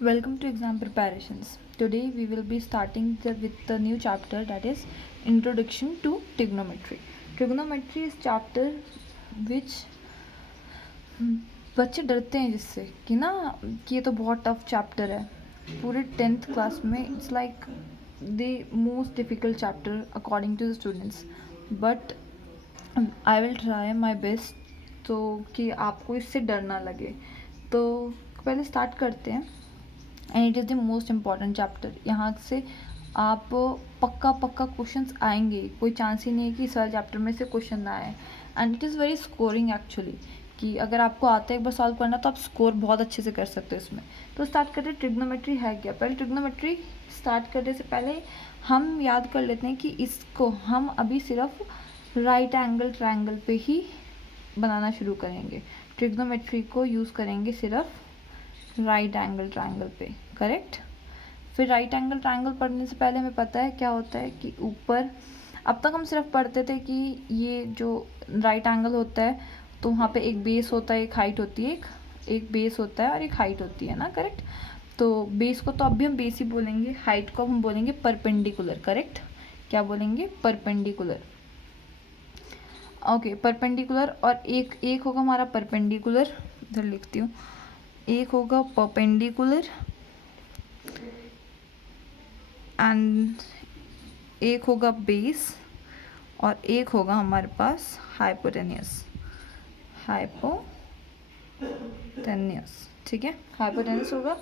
Welcome to exam preparations. Today we will be starting with the new chapter, that is Introduction to Trigonometry. Trigonometry is chapter which बच्चे डरते हैं जिससे कि ये तो बहुत टफ चैप्टर है. पूरे 10th क्लास में it's like the most difficult chapter according to the students, but I will try my best तो कि आपको इससे डर ना लगे. तो पहले स्टार्ट करते हैं. And it is the most important chapter. यहाँ से आप पक्का क्वेश्चंस आएंगे, कोई चांस ही नहीं है कि सर चैप्टर में से क्वेश्चन ना आए. And it is very scoring actually, कि अगर आपको आता है एक बार सॉल्व करना तो आप स्कोर बहुत अच्छे से कर सकते हो इसमें. तो स्टार्ट करते हैं. ट्रिग्नोमेट्री है क्या? पहले ट्रिग्नोमेट्री स्टार्ट करने से पहले हम याद कर लेते हैं कि इसको हम अभी सिर्फ राइट एंगल ट्रायंगल पे ही बनाना शुरू करेंगे. ट्रिग्नोमेट्री को यूज़ करेंगे सिर्फ राइट एंगल ट्रायंगल पे. करेक्ट. फिर राइट एंगल ट्रायंगल पढ़ने से पहले हमें पता है क्या होता है कि ऊपर, अब तक हम सिर्फ पढ़ते थे कि ये जो राइट एंगल होता है तो वहाँ पे एक बेस होता है, एक हाइट होती है, एक बेस होता है और एक हाइट होती है ना. करेक्ट. तो बेस को तो अभी हम बेस ही बोलेंगे, हाइट को हम बोलेंगे परपेंडिकुलर. करेक्ट. क्या बोलेंगे? परपेंडिकुलर. Okay, perpendicular. और एक होगा हमारा परपेंडिकुलर, इधर लिखती हूँ. एक होगा परपेंडिकुलर एंड एक होगा बेस और एक होगा हमारे पास हाइपोटेनियस. ठीक है. हाइपोटेनियस होगा.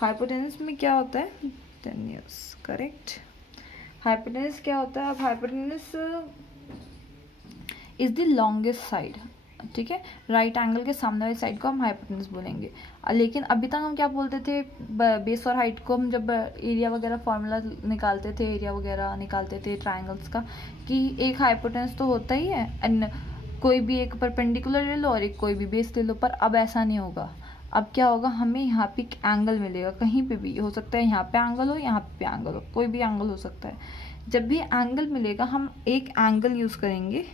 हाइपोटेनियस में क्या होता है? टेनियस. करेक्ट. हाइपोटेनियस क्या होता है? अब hypotenuse is the longest side. ठीक है. राइट एंगल के सामने वाली साइड को हम हाइपोटेनस बोलेंगे. लेकिन अभी तक हम क्या बोलते थे? बेस और हाइट को हम जब एरिया वगैरह फार्मूला निकालते थे, एरिया वगैरह निकालते थे ट्रायंगल्स का, कि एक हाइपोटेनस तो होता ही है एंड कोई भी एक परपेंडिकुलर ले लो और एक कोई भी बेस ले लो. पर अब ऐसा नहीं होगा. अब क्या होगा? हमें यहाँ पे एक एंगल मिलेगा. कहीं पे भी हो सकता है, यहाँ पे एंगल हो, यहाँ पे एंगल हो, कोई भी एंगल हो सकता है. जब भी एंगल मिलेगा हम एक एंगल यूज़ करेंगे.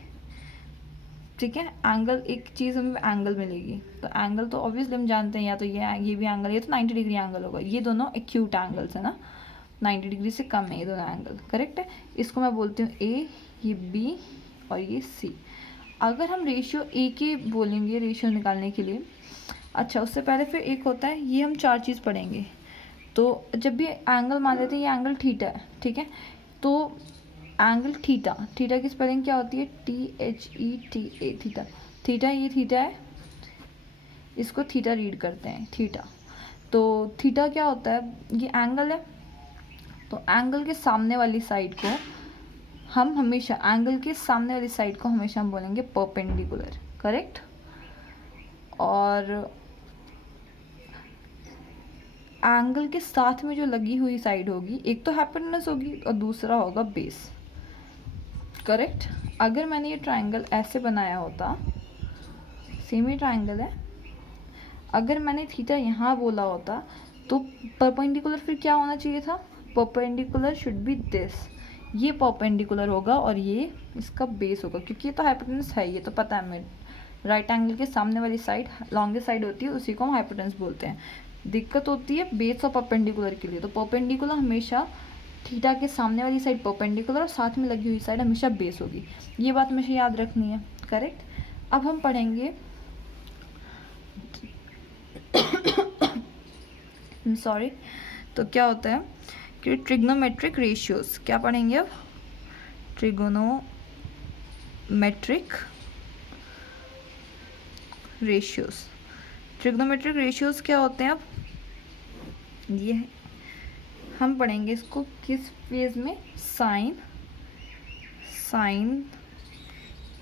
ठीक है. एंगल, एक चीज़ हमें एंगल मिलेगी तो एंगल तो ऑब्वियसली हम जानते हैं, या तो ये भी एंगल, ये तो 90 डिग्री एंगल होगा. ये दोनों एक्यूट एंगल्स है ना, 90 डिग्री से कम है ये दोनों एंगल. करेक्ट है. इसको मैं बोलती हूँ ए, ये बी और ये सी. अगर हम रेशियो ए के बोलेंगे रेशियो निकालने के लिए, अच्छा उससे पहले फिर एक होता है, ये हम 4 चीज़ पढ़ेंगे. तो जब भी एंगल मान लेते हैं ये एंगल थीटा है. ठीक है. तो एंगल थीटा, थीटा की स्पेलिंग क्या होती है? THETA. थीटा. थीटा, ये थीटा है, इसको थीटा रीड करते हैं, थीटा. तो थीटा क्या होता है? ये एंगल है. तो एंगल के सामने वाली साइड को हम हमेशा, एंगल के सामने वाली साइड को हमेशा हम बोलेंगे परपेंडिकुलर. करेक्ट. और एंगल के साथ में जो लगी हुई साइड होगी, एक तो हाइपोटेनस होगी और दूसरा होगा बेस. करेक्ट. अगर मैंने ये ट्रायंगल ऐसे बनाया होता, सेमी ट्रायंगल है, अगर मैंने थीटा यहाँ बोला होता तो परपेंडिकुलर फिर क्या होना चाहिए था? Perpendicular should be this. ये परपेंडिकुलर होगा और ये इसका बेस होगा, क्योंकि ये तो हाइपोटेनस है, ये तो पता है हमें. राइट एंगल के सामने वाली साइड लॉन्गेस्ट साइड होती है, उसी को हम हाइपोटेनस बोलते हैं. दिक्कत होती है बेस और परपेंडिकुलर के लिए. तो परपेंडिकुलर हमेशा थीटा के सामने वाली साइड परपेंडिकुलर और साथ में लगी हुई साइड हमेशा बेस होगी. ये बात हमेशा याद रखनी है. करेक्ट. अब हम पढ़ेंगे सॉरी. तो क्या होता है कि ट्रिग्नोमेट्रिक रेशियोज, क्या पढ़ेंगे अब? Trigonometric ratios. ट्रिग्नोमेट्रिक रेशियोज क्या होते हैं? अब ये हम पढ़ेंगे इसको किस फेज में? साइन.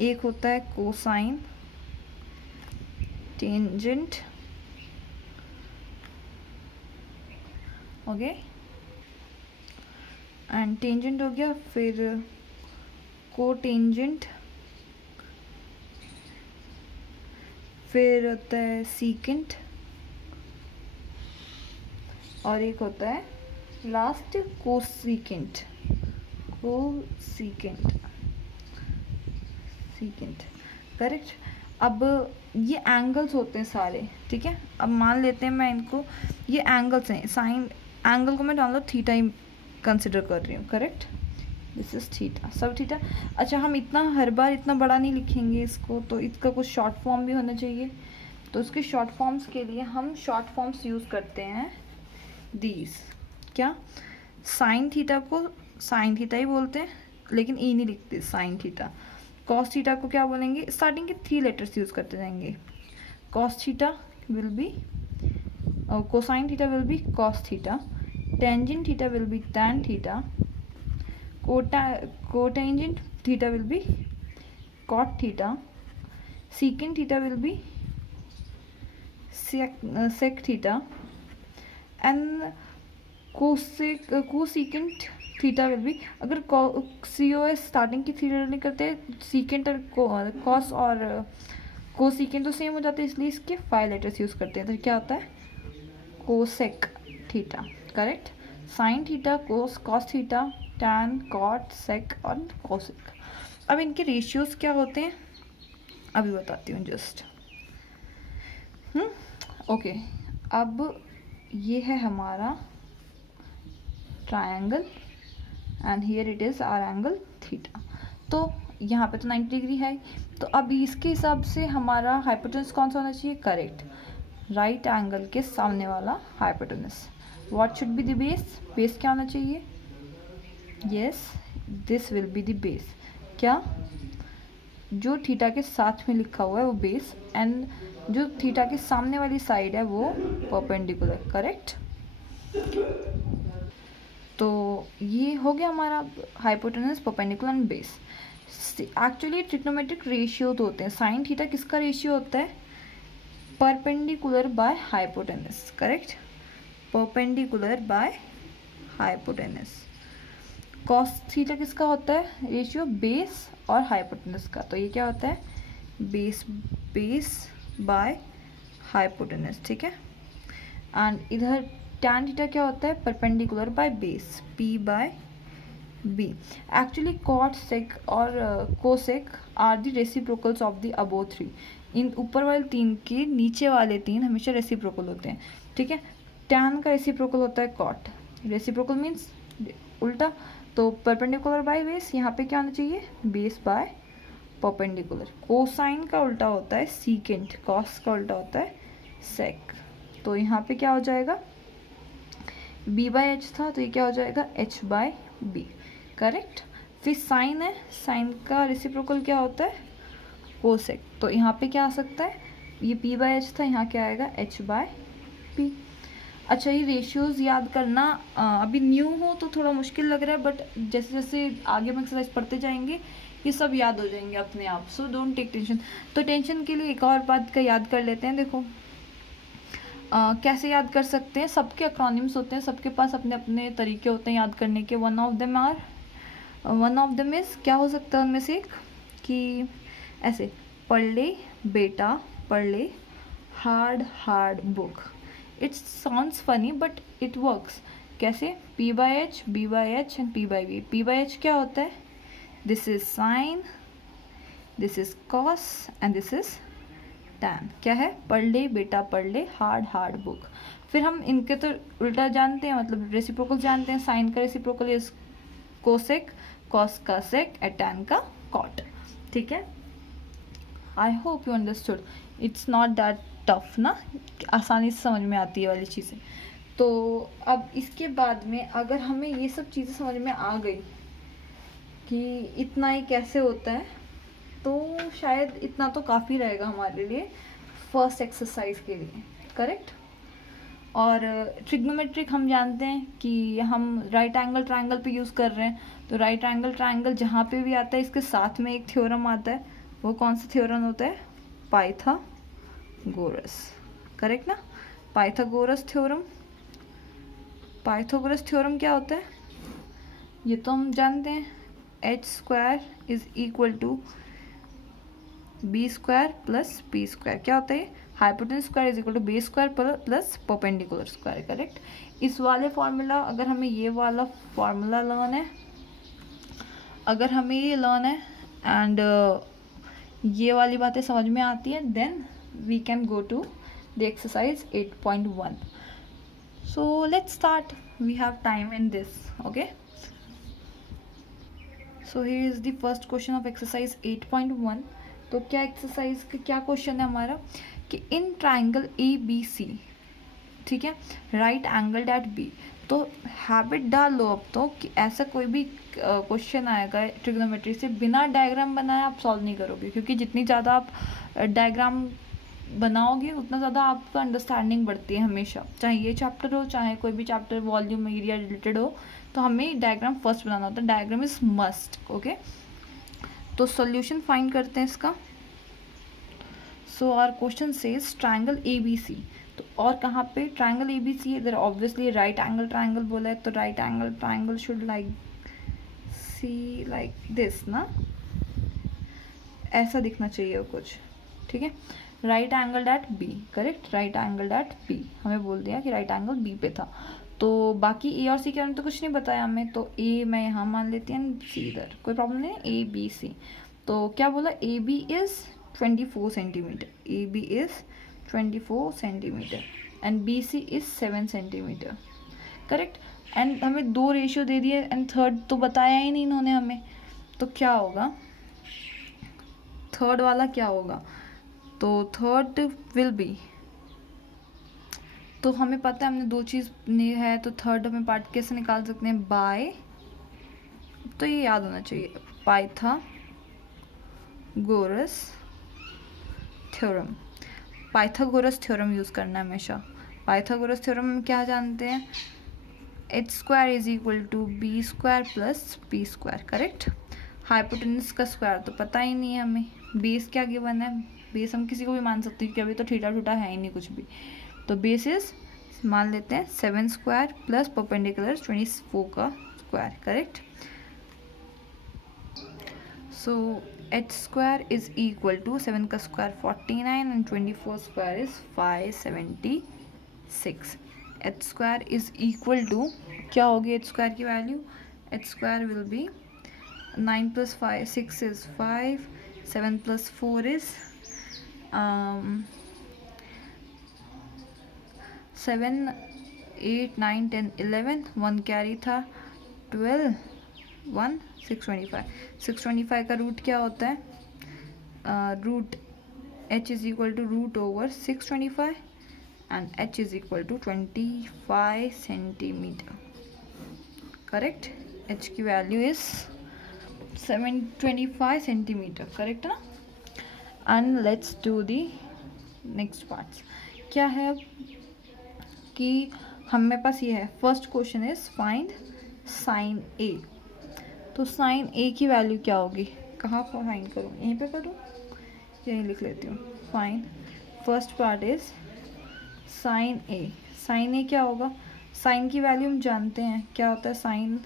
एक होता है cosine, tangent. Okay. And tangent हो गया. फिर कोटेंजेंट. फिर होता है सीकेंट. और एक होता है लास्ट कोसीकेंट. सीकेंट. करेक्ट. अब ये एंगल्स होते हैं सारे, ठीक है। अब मान लेते हैं मैं इनको, ये एंगल्स हैं, साइन एंगल को मैं डाउन लो थीटा ही कंसिडर कर रही हूँ, करेक्ट। दिस इज थीटा, सब थीटा। अच्छा, हम इतना हर बार इतना बड़ा नहीं लिखेंगे इसको, तो इसका कुछ शॉर्ट फॉर्म भी होना चाहिए। तो इसके शॉर्ट फॉर्म्स के लिए हम शॉर्ट फॉर्म्स यूज़ करते हैं दीज। क्या? साइन थीटा को साइन थीटा ही बोलते हैं, लेकिन ई नहीं लिखते, साइन थीटा। कॉस थीटा को क्या बोलेंगे? स्टार्टिंग के 3 लेटर्स यूज़ करते जाएंगे। Cos theta will be cosine theta will be cos theta, tangent theta will be tan theta, cotangent theta will be cot theta, secant theta will be sec theta, and cosecant theta will be, अगर COS starting की theta नहीं करते, secant और cos और cosecant तो same हो जाते हैं, इसलिए इसके 5 लेटर्स यूज़ करते हैं। तो क्या होता है? Cosec theta, correct. Sine theta, cos theta, tan, cot, sec और कोसेक। अब इनके रेशियोज क्या होते हैं अभी बताती हूँ जस्ट। ओके, अब ये है हमारा triangle and here it is hour angle theta. तो यहाँ पे तो 90 डिग्री है, तो अब इसके हिसाब से हमारा हाइपोटेनस कौन सा होना चाहिए? करेक्ट, राइट एंगल के सामने वाला hypotenuse. What should be the base? Base क्या होना चाहिए? Yes, this will be the base. क्या? जो थीटा के साथ में लिखा हुआ है वो बेस, एंड जो थीटा के सामने वाली साइड है वो परपेंडिकुलर, करेक्ट। तो ये हो गया हमारा hypotenuse, perpendicular and base. Actually trigonometric ratio तो होते हैं। साइन थीटा किसका रेशियो होता है? Perpendicular by hypotenuse, correct, perpendicular by hypotenuse. Cos theta किसका होता है रेशियो? बेस और हाइपोटेनस का। तो ये क्या होता है? बेस बाय हाइपोटेनस, ठीक है। एंड इधर टैन थीटा क्या होता है? Perpendicular by base, P by B. Actually cot, sec और cosec are the reciprocals of the above 3। इन ऊपर वाले 3 के नीचे वाले 3 हमेशा रेसिप्रोकल होते हैं, ठीक है। टैन का रेसिप्रोकल होता है कॉट, रेसिप्रोकल मीन्स उल्टा। तो परपेंडिकुलर बाय बेस, यहाँ पे क्या आना चाहिए? Base by perpendicular. कोसाइन का उल्टा होता है सीकेंट, कॉस का उल्टा होता है सेक। तो यहाँ पे क्या हो जाएगा? बी बाय एच था, तो ये क्या हो जाएगा? H by B, correct. फिर साइन है, साइन का रेसिप्रोकल क्या होता है? कोसेक। तो यहाँ पे क्या आ सकता है? ये पी बाय एच था, यहाँ क्या आएगा? H by P. अच्छा, ये रेशियोज याद करना अभी न्यू हो तो थोड़ा मुश्किल लग रहा है, बट जैसे जैसे आगे हम एक्सरसाइज पढ़ते जाएंगे ये सब याद हो जाएंगे अपने आप। So don't take tension. तो टेंशन के लिए एक और बात का याद कर लेते हैं। देखो कैसे याद कर सकते हैं? सबके एक्रोनिम्स होते हैं, सबके पास अपने अपने तरीके होते हैं याद करने के। वन ऑफ देम इज़, क्या हो सकता है उनमें से एक? कि ऐसे, पढ़ ले बेटा पढ़ ले, hard book. It sounds funny but it works. कैसे? P by H, B by H and P by B। P by H क्या होता है? This is sine, this is cos and this is tan. क्या है? पढ़ ले बेटा पढ़ ले, हार्ड बुक। फिर हम इनके तो उल्टा जानते हैं, मतलब रेसिप्रोकल जानते हैं। साइन का रेसिप्रोकल इज कोसेक, कॉस का सेक एंड टैन का कॉट, ठीक है। I hope you understood. It's not that tough ना, आसानी से समझ में आती है वाली चीज़ें। तो अब इसके बाद में अगर हमें ये सब चीज़ें समझ में आ गई कि इतना ही कैसे होता है, तो शायद इतना तो काफ़ी रहेगा हमारे लिए फर्स्ट एक्सरसाइज के लिए, करेक्ट। और ट्रिग्नोमेट्रिक हम जानते हैं कि हम राइट एंगल ट्रायंगल पे यूज़ कर रहे हैं, तो राइट एंगल ट्रायंगल जहाँ पे भी आता है इसके साथ में एक थ्योरम आता है। वो कौन सा थ्योरम होता है? पाइथागोरस, करेक्ट ना। पाइथागोरस थ्योरम क्या होता है? ये तो हम जानते हैं, h² is equal to b² plus p²। क्या होता है? Hypotenuse square is equal to base square plus perpendicular square, correct. इस वाले फॉर्मूला, अगर हमें ये वाला फॉर्मूला लर्न है, एंड ये वाली बातें समझ में आती है, then we can go to the exercise 8.1. So let's start. We have time in this. Okay, so here is the first question of exercise 8.1. तो क्या एक्सरसाइज का क्या क्वेश्चन है हमारा कि इन ट्राइंगल ए बी सी, ठीक है, राइट एंगल एट बी. तो हैबिट डाल लो अब तो कि ऐसा कोई भी क्वेश्चन आएगा ट्रिग्नोमेट्री से बिना डायग्राम बनाए आप सॉल्व नहीं करोगे, क्योंकि जितनी ज़्यादा आप डायग्राम बनाओगे उतना ज़्यादा आपका अंडरस्टैंडिंग बढ़ती है हमेशा, चाहे ये चैप्टर हो चाहे कोई भी चैप्टर वॉल्यूम एरिया रिलेटेड हो, तो हमें डायग्राम फर्स्ट बनाना होता है. Diagram is must. ओके, तो सॉल्यूशन फाइंड करते हैं इसका. So our question says triangle A B C. तो और कहाँ पे ट्राइंगल ए बी सी, इधर ऑब्वियसली राइट एंगल ट्राइंगल बोला है, तो right angle triangle should like see like this ना, ऐसा दिखना चाहिए वो कुछ, ठीक है. Right angle at B, correct, right angle at B हमें बोल दिया कि राइट एंगल बी पे था. तो बाकी ए और सी के बारे में तो कुछ नहीं बताया हमें, तो ए मैं यहाँ मान लेती हूँ, सी इधर, कोई प्रॉब्लम नहीं है. ए बी सी, तो क्या बोला, A B is 24 centimetre, A B is 24 centimetre and B C is 7 centimetre, correct. And हमें 2 रेशियो दे दिए एंड थर्ड तो बताया ही नहीं इन्होंने हमें, तो क्या होगा थर्ड वाला, क्या होगा, तो थर्ड विल बी, तो हमें पता है हमने 2 चीज़ नहीं है, तो थर्ड हमें पार्ट कैसे निकाल सकते हैं, बाय, तो ये याद होना चाहिए, Pythagoras theorem. Pythagoras theorem use करना है हमेशा. पाइथागोरस थ्योरम में क्या जानते हैं, H square is equal to B square plus P square, correct. Hypotenuse का स्क्वायर तो पता ही नहीं है हमें. बेस क्या गिवन है, बेस हम किसी को भी मान सकते हैं क्योंकि अभी तो ठीठा ठूठा है ही नहीं कुछ भी, तो बेस इज मान लेते हैं 7 स्क्वायर प्लस परपेंडिकुलर 24 का square, correct. So H square is equal to 7 का square 49 and 24 square is 576. H square is equal to क्या होगी एच स्क्वायर की value, H square will be 9 plus 5 6 is 5, 7 plus 4 is 7 8 9 10 11, 1 carry था 12, 1 625. 625 का root क्या होता है, root h is equal to root over 625 and h is equal to 25 centimetre, correct. h की value is 725 centimetre, correct ना. And let's do the next parts. क्या है कि हमें पास ये है, first question is find sine A. तो साइन ए की वैल्यू क्या होगी, कहाँ पर फाइंड करूँ, यहीं पे करूँ, यहीं लिख लेती हूँ. Find first part is sine A. Sine A क्या होगा, साइन की वैल्यू हम जानते हैं क्या होता है, sine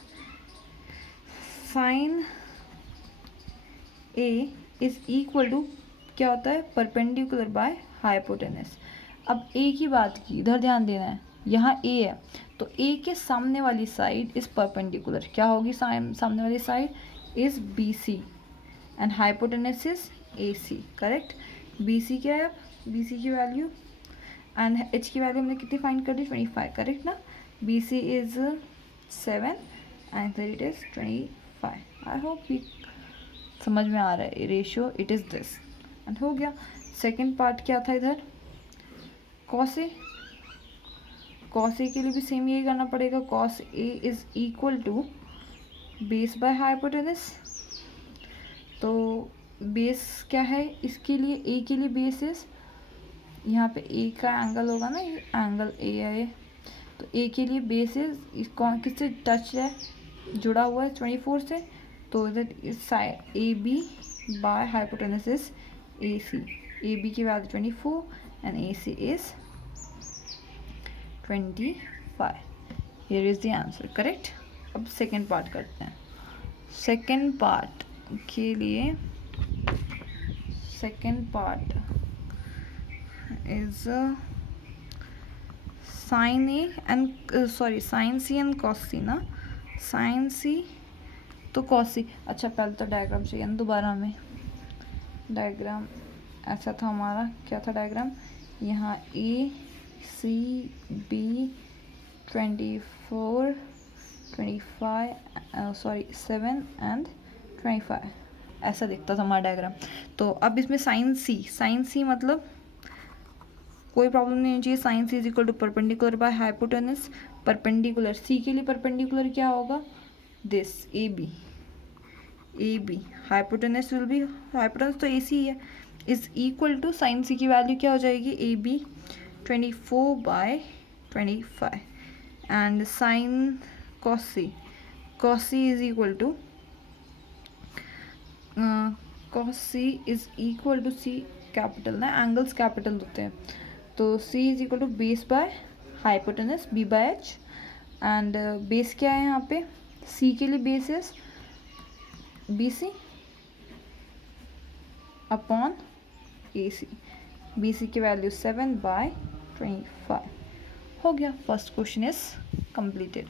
A is equal to क्या होता है, परपेंडिकुलर बाय हाइपोटेनस. अब ए की बात की, इधर ध्यान देना है, यहाँ ए है तो ए के सामने वाली साइड इज परपेंडिकुलर, क्या होगी, सामने वाली side is B C and hypotenuse is A C, correct. B C क्या है, बी सी की वैल्यू एंड एच की वैल्यू हमने कितनी फाइंड कर दी, 25, करेक्ट ना. B C is 7 and it is 25. I hope समझ में आ रहा है, ratio it is this and हो गया. सेकेंड पार्ट क्या था इधर, कॉस ए. कॉस ए के लिए भी सेम यही करना पड़ेगा, cos A is equal to base by hypotenuse. तो बेस क्या है इसके लिए, ए के लिए बेस इज, यहाँ पे ए का एंगल होगा ना, ये एंगल ए है, तो ए के लिए बेस इज किससे टच है, जुड़ा हुआ है 24 से, तो इधर side A B by hypotenuse is A C. A B की value 24 and A C is 25. Here is the answer, correct. अब सेकेंड पार्ट करते हैं. सेकेंड पार्ट के लिए second part is sine A and sorry sine C and cos C ना, sine सी तो cos सी. अच्छा पहले तो डायग्राम चाहिए ना दोबारा हमें, डायग्राम ऐसा था हमारा, क्या था डायग्राम, यहाँ ए सी बी 24 25 सॉरी 7 एंड 25 ऐसा दिखता था हमारा डायग्राम। तो अब इसमें साइन सी मतलब कोई प्रॉब्लम नहीं होनी चाहिए। Sine C is equal to perpendicular by hypotenuse. Perpendicular C के लिए परपेंडिकुलर क्या होगा, this A B hypotenuse will be, hypotenuse तो ए सी है, is equal to sine C की वैल्यू क्या हो जाएगी, A B 24/25 and sine cos C is equal to cos C is equal to C capital ना, angles capital होते हैं, तो C is equal to base by hypotenuse B by H and base क्या है यहाँ पे, सी के लिए base is B C upon A C, B C की वैल्यू 7/25 हो गया। First question is completed.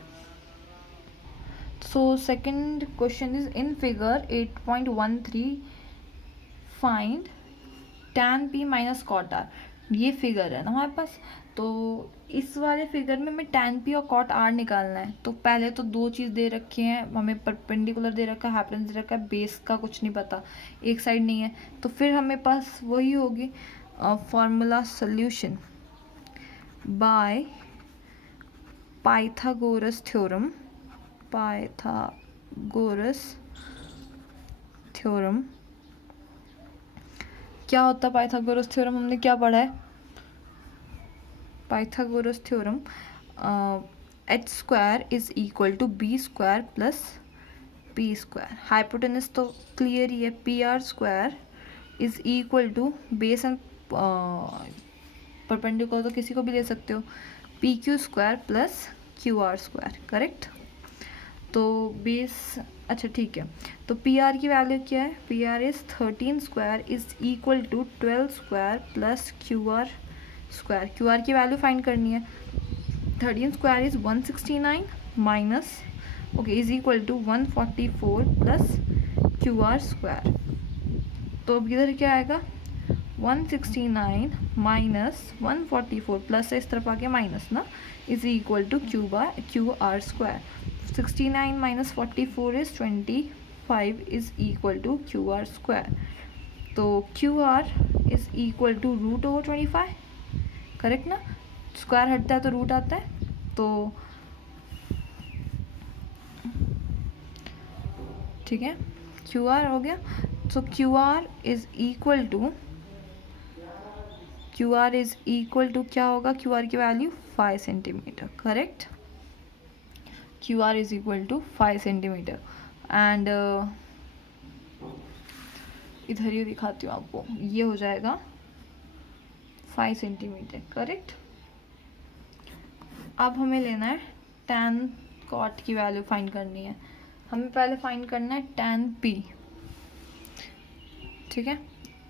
So second question is in figure 8.13 find tan p minus cot r। ये फिगर है ना हमारे पास, तो इस वाले फिगर में हमें tan p और cot r निकालना है। तो पहले तो दो चीज़ दे रखी हैं, हमें परपेंडिकुलर दे रखा है, हाइपोटेनस दे रखा है, बेस का कुछ नहीं पता, एक साइड नहीं है, तो फिर हमें पास वही होगी formula solution by Pythagoras theorem क्या होता है पाइथागोरस थ्योरम, हमने क्या पढ़ा है, Pythagoras theorem H square is equal to B square plus P square, hypotenuse तो क्लियर ही है, P R square is equal to base and perpendicular तो किसी को भी ले सकते हो, P Q square plus Q R square, correct. तो बेस अच्छा ठीक है, तो पी आर की वैल्यू क्या है, P R is 13 square is equal to 12 square plus Q R square, Q R की वैल्यू फाइंड करनी है, 13 square is 169 minus okay is equal to 144 plus Q R square, तो अब इधर क्या आएगा 169 माइनस 144 प्लस से इस तरफ आके माइनस ना, is equal to Q R square, 69 minus 44 is 25 is equal to Q R square, तो Q R is equal to root over 25, correct ना, स्क्वायर हटता है तो रूट आता है, तो ठीक है क्यू आर हो गया, so Q R is equal to क्या होगा, क्यू आर की value 5 centimetre, correct, Q R is equal to 5 centimetre and इधर ही दिखाती हूँ आपको, ये हो जाएगा 5 सेंटीमीटर, करेक्ट। अब हमें लेना है tan cot की वैल्यू फाइंड करनी है, हमें पहले फाइंड करना है tan p, ठीक है।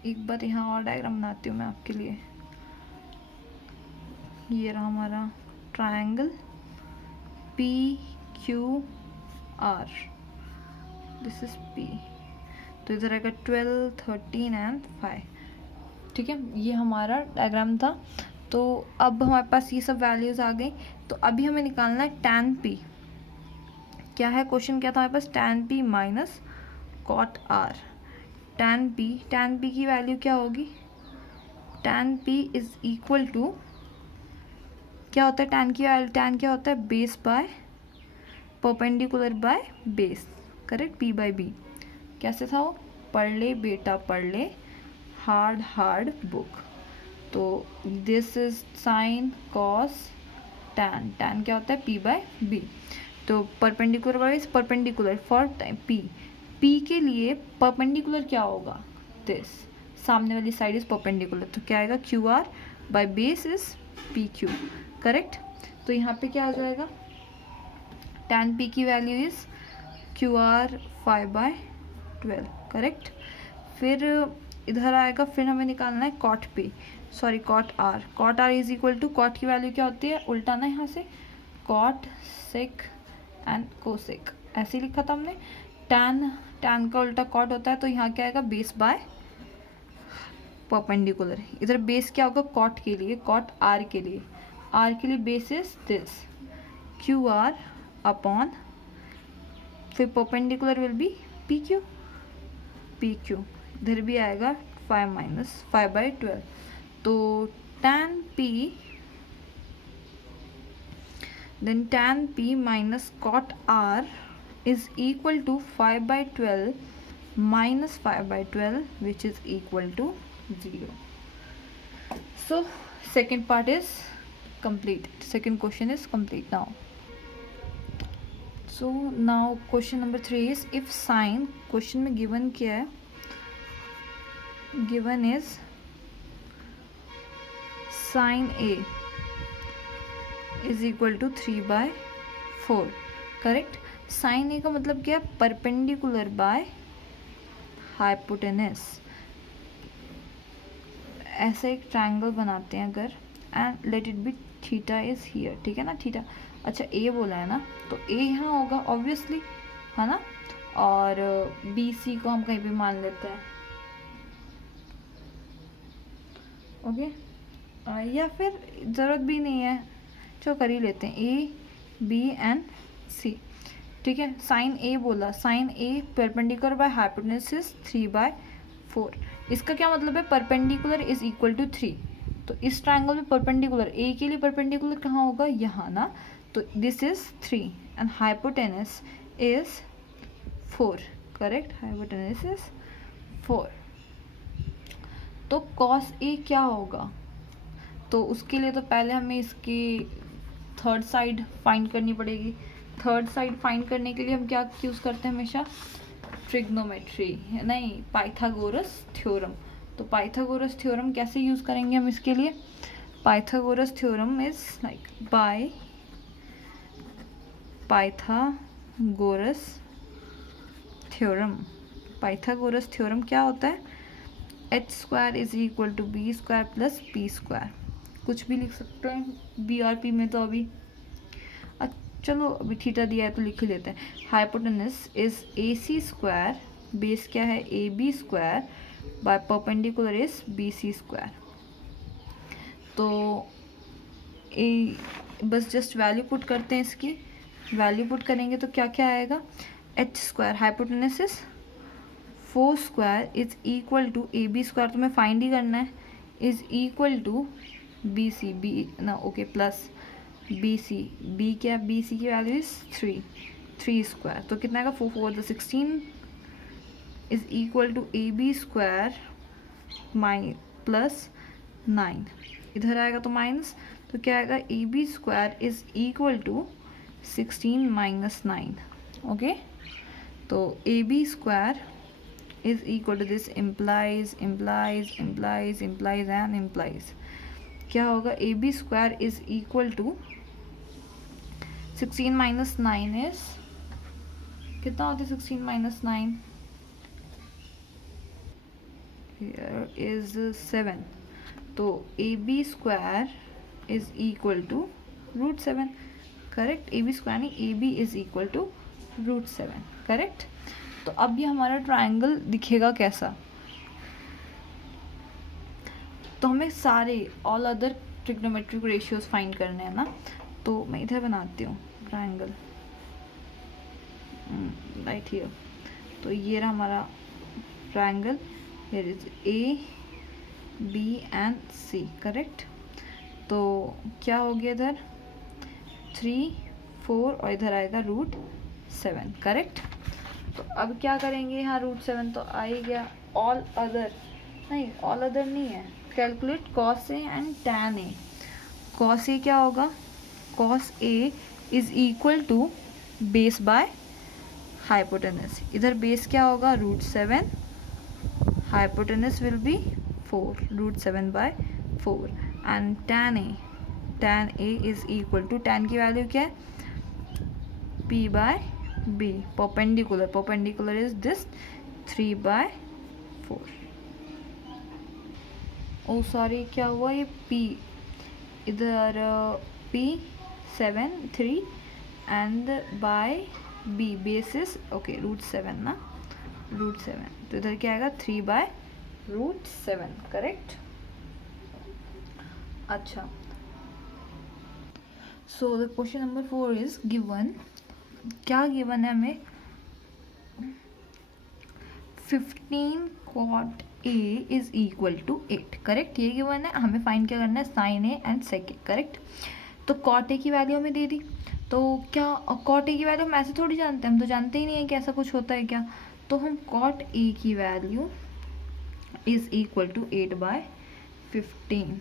एक बार यहाँ और डायग्राम बनाती हूँ मैं आपके लिए, ये रहा हमारा triangle P Q R, this is P, तो इधर आएगा 12 13 एंड 5, ठीक है, ये हमारा डायग्राम था। तो अब हमारे पास ये सब वैल्यूज आ गई, तो अभी हमें निकालना है tan p, क्या है क्वेश्चन, क्या था हमारे पास, tan p minus cot r, tan p की वैल्यू क्या होगी, tan p is equal to क्या होता है, tan क्या होता है, base by perpendicular by base, correct, p by b, कैसे था वो, पढ़ ले बेटा पढ़ ले, हार्ड बुक, तो this is sine cos tan क्या होता है, p बाय b, तो perpendicular wise perpendicular for p के लिए परपेंडिकुलर क्या होगा, दिस सामने वाली साइड इज परपेंडिकुलर, तो क्या आएगा, Q R by base is P Q, correct. तो यहाँ पे क्या आ जाएगा, tan p की value is Q R 5/12, correct. फिर इधर आएगा, फिर हमें निकालना है cot r is equal to, cot की वैल्यू क्या होती है, उल्टा ना यहाँ से, cot sec एंड cosec, ऐसे ही लिखा था हमने, tan का उल्टा cot होता है, तो यहाँ क्या आएगा, बेस बाय परपेंडिकुलर। इधर बेस क्या होगा कॉट के लिए, कॉट आर के लिए, आर के लिए base is this Q R upon, फिर perpendicular will be P Q, P Q इधर भी आएगा 5 माइनस 5/12, तो tan p, then tan p minus cot r is equal to 5/12 minus 5/12 which is equal to 0. So second part is complete, second question is complete now. So now question number 3 is if sine, question में given क्या है, given is sin A is equal to 3/4, correct. sin A का मतलब क्या है, perpendicular by hypotenuse. ऐसा एक triangle बनाते हैं अगर, and let it be theta is here, ठीक है ना, थीटा, अच्छा ए बोला है ना, तो ए यहाँ होगा ऑब्वियसली, है ना, और बी सी को हम कहीं भी मान लेते हैं, ओके, या फिर ज़रूरत भी नहीं है, जो कर ही लेते हैं ए बी एंड सी, ठीक है। साइन ए बोला, sine A perpendicular by hypotenuse is 3/4, इसका क्या मतलब है, परपेंडिकुलर इज इक्वल टू 3, तो इस ट्रायंगल में परपेंडिकुलर, ए के लिए परपेंडिकुलर कहाँ होगा, यहाँ ना, तो this is 3 and hypotenuse is 4, correct, hypotenuse is 4, तो कॉस ए क्या होगा, तो उसके लिए तो पहले हमें इसकी थर्ड साइड फाइंड करनी पड़ेगी। थर्ड साइड फाइंड करने के लिए हम क्या यूज़ करते हैं हमेशा, ट्रिग्नोमेट्री, नहीं, पाइथागोरस थ्योरम। तो पाइथागोरस थ्योरम कैसे यूज़ करेंगे हम इसके लिए, Pythagoras theorem is like bye Pythagoras theorem. Pythagoras theorem क्या होता है, h² is equal to b² plus p², कुछ भी लिख सकते हैं बी और पी में, तो अभी चलो अभी थीटा दिया है तो लिख ही लेते हैं। हाइपोटेनस इज AC², बेस क्या है AB² by perpendicular is BC², तो बस जस्ट वैल्यू पुट करते हैं, इसकी वैल्यू पुट करेंगे तो क्या क्या आएगा, h², hypotenuse is 4² is equal to AB², तो मैं फाइंड ही करना है, is equal to BC, B ना, ओके, प्लस BC, B क्या, BC की वैल्यू इज 3² तो कितना आएगा, 4 4 16 is equal to AB² plus 9, इधर आएगा तो माइनस, तो क्या आएगा, AB² is equal to 16 minus 9, okay, तो AB² is equal to this, implies and implies, क्या होगा, AB² is equal to 16 minus 9 is कितना होता है, 16 minus 9 here is 7, तो AB² is equal to √7, correct, AB² नहीं, AB is equal to √7, correct. तो अब ये हमारा ट्रायंगल दिखेगा कैसा, तो हमें सारे all other trigonometric ratios find करने हैं ना, तो मैं इधर बनाती हूँ ट्रायंगल राइट हियर, तो ये रहा हमारा triangle, here is A B and C, correct, तो क्या हो गया, इधर 3 4 और इधर आएगा √7, करेक्ट। तो अब क्या करेंगे, यहाँ √7 तो आ ही गया, ऑल अदर नहीं, ऑल अदर नहीं है, calculate cos A and tan A. Cos A क्या होगा, cos A is equal to base by hypotenuse, इधर बेस क्या होगा, √7, hypotenuse will be 4, √7/4, and tan A is equal to, tan की value क्या है, P/B, perpendicular is this 3/4, oh sorry क्या हुआ, ये P इधर P7 3 and by B basis, okay, √7 ना, √7, तो इधर क्या आएगा 3/4, √7, करेक्ट। अच्छा, so the question number 4 is given, क्या गिवन है हमें, 15 cot A is equal to 8, correct, ये गिवन है, हमें फाइंड क्या करना है, sine A and sec A, correct. तो कॉट ए की वैल्यू हमें दे दी, तो क्या कॉट ए की वैल्यू हम ऐसे थोड़ी जानते हैं, हम तो जानते ही नहीं है कि ऐसा कुछ होता है क्या। तो हम कॉट ए की value is equal to 8/15।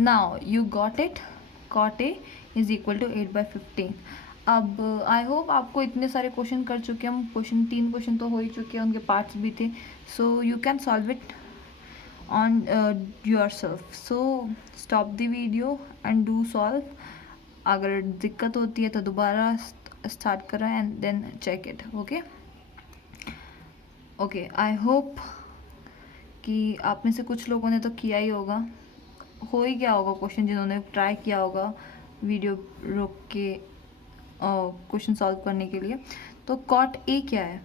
Now you got it, cot A is equal to 8/15। अब आई होप आपको इतने सारे क्वेश्चन कर चुके हैं हम, 3 क्वेश्चन तो हो ही चुके हैं, उनके पार्ट्स भी थे, so you can solve it on yourself. So stop the video and do solve. अगर दिक्कत होती है तो दोबारा स्टार्ट करें and then check it. Okay I hope कि आप में से कुछ लोगों ने तो किया ही होगा, हो ही गया होगा क्वेश्चन, जिन्होंने ट्राई किया होगा वीडियो रोक के क्वेश्चन सॉल्व करने के लिए। तो कॉट ए क्या है,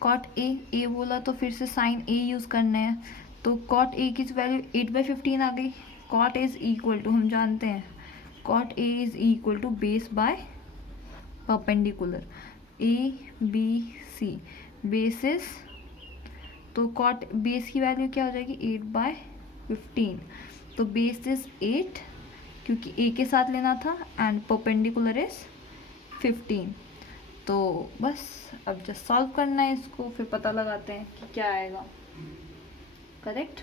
कॉट ए बोला तो फिर से साइन ए यूज़ करना है, तो कॉट ए की वैल्यू 8/15 आ गई। कॉट इज इक्वल टू, हम जानते हैं cot A is equal to base by perpendicular, ABC basis, तो कॉट बेस की वैल्यू क्या हो जाएगी, 8/15, तो बेस इज 8 क्योंकि ए के साथ लेना था एंड परपेंडिकुलर इज 15। तो बस अब जस्ट सॉल्व करना है इसको, फिर पता लगाते हैं कि क्या आएगा, करेक्ट।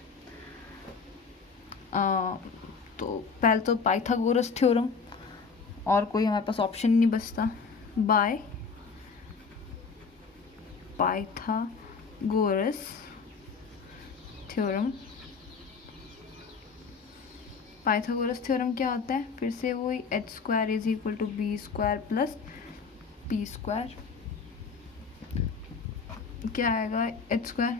तो पहले तो पाइथागोरस थ्योरम, और कोई हमारे पास ऑप्शन नहीं बचता, bye Pythagoras theorem. Pythagoras theorem क्या होता है, फिर से वही h² is equal to b² plus p², क्या आएगा h²,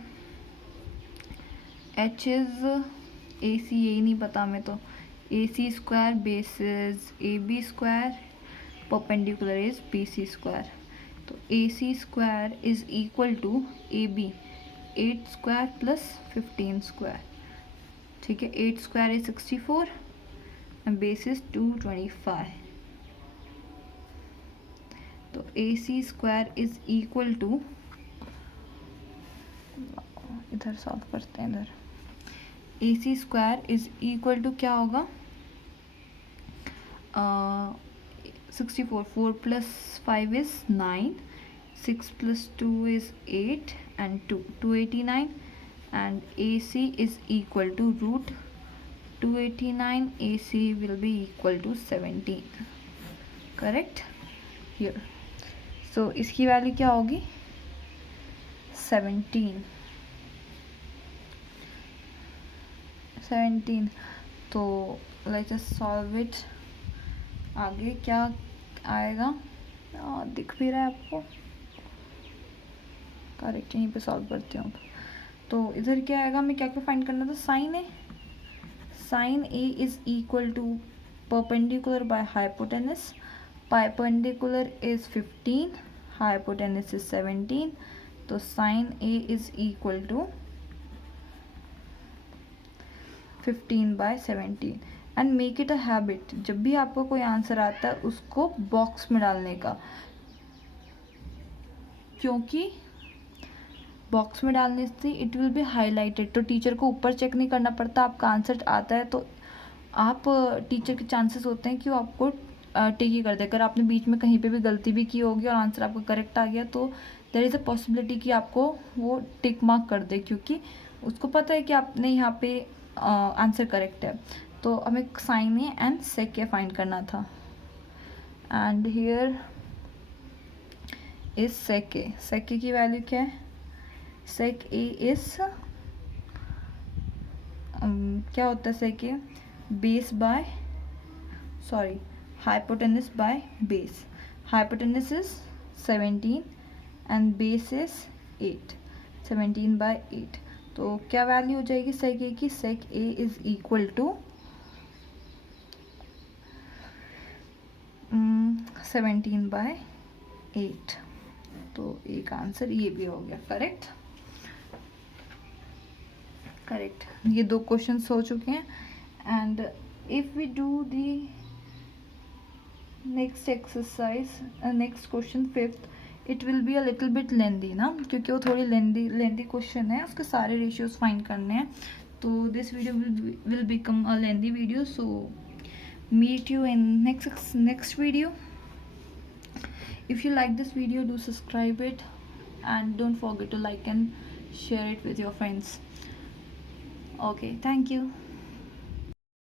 h इज AC, यही नहीं पता हमें, तो AC² basis AB², perpendicular is BC², तो AC² is equal to AB 8² plus 15², ठीक है, 8² इज 64 एंड बेसिस 225, तो AC² इज इक्वल टू, इधर सॉल्व करते हैं, इधर AC² इज इक्वल टू क्या होगा, 64, 4 plus 5 is 9, 6 plus 2 is 8 and 289, and AC is equal to √289, AC will be equal to 17, correct here. So इसकी वैल्यू क्या होगी, 17, तो लेट्स जस्ट सॉल्व इट। आगे क्या आएगा, दिख भी रहा है आपको, करेक्ट, यहीं पे सॉल्व करते हूँ। तो इधर क्या आएगा, हमें क्या क्या फाइंड करना था, sine A is equal to perpendicular by hypotenuse, perpendicular is 15, hypotenuse is 17, तो sine A is equal to 15/17 and make it a habit, जब भी आपको कोई आंसर आता है उसको बॉक्स में डालने का, क्योंकि बॉक्स में डालने से इट विल बी हाईलाइटेड, तो टीचर को ऊपर चेक नहीं करना पड़ता, आपका आंसर आता है तो आप टीचर के चांसेस होते हैं कि वो आपको टिक ही कर दे। अगर आपने बीच में कहीं पे भी गलती भी की होगी और आंसर आपका करेक्ट आ गया तो देयर इज़ अ पॉसिबिलिटी कि आपको वो टिक मार्क कर दे, क्योंकि उसको पता है कि आपने यहाँ पे आंसर करेक्ट है। तो हमें sine A and sec A find करना था, and here is sec A. Sec A की वैल्यू क्या है, सेक ए इज क्या होता है, sec A base by hypotenuse by base, hypotenuse is 17 and base is 8, 17/8, तो क्या वैल्यू हो जाएगी सेक ए की, सेक ए इज इक्वल टू 17/8, तो एक आंसर ये भी हो गया करेक्ट। करेक्ट, ये 2 क्वेश्चंस हो चुके हैं. And if we do the next exercise, next question 5th, it will be a little bit lengthy ना, क्योंकि वो थोड़ी लेंदी क्वेश्चन है, उसके सारे रेशियोज फाइंड करने हैं. तो this video will become a lengthy video. So meet you in next video. If you like this video, do subscribe it, and don't forget to like and share it with your friends. Okay, thank you.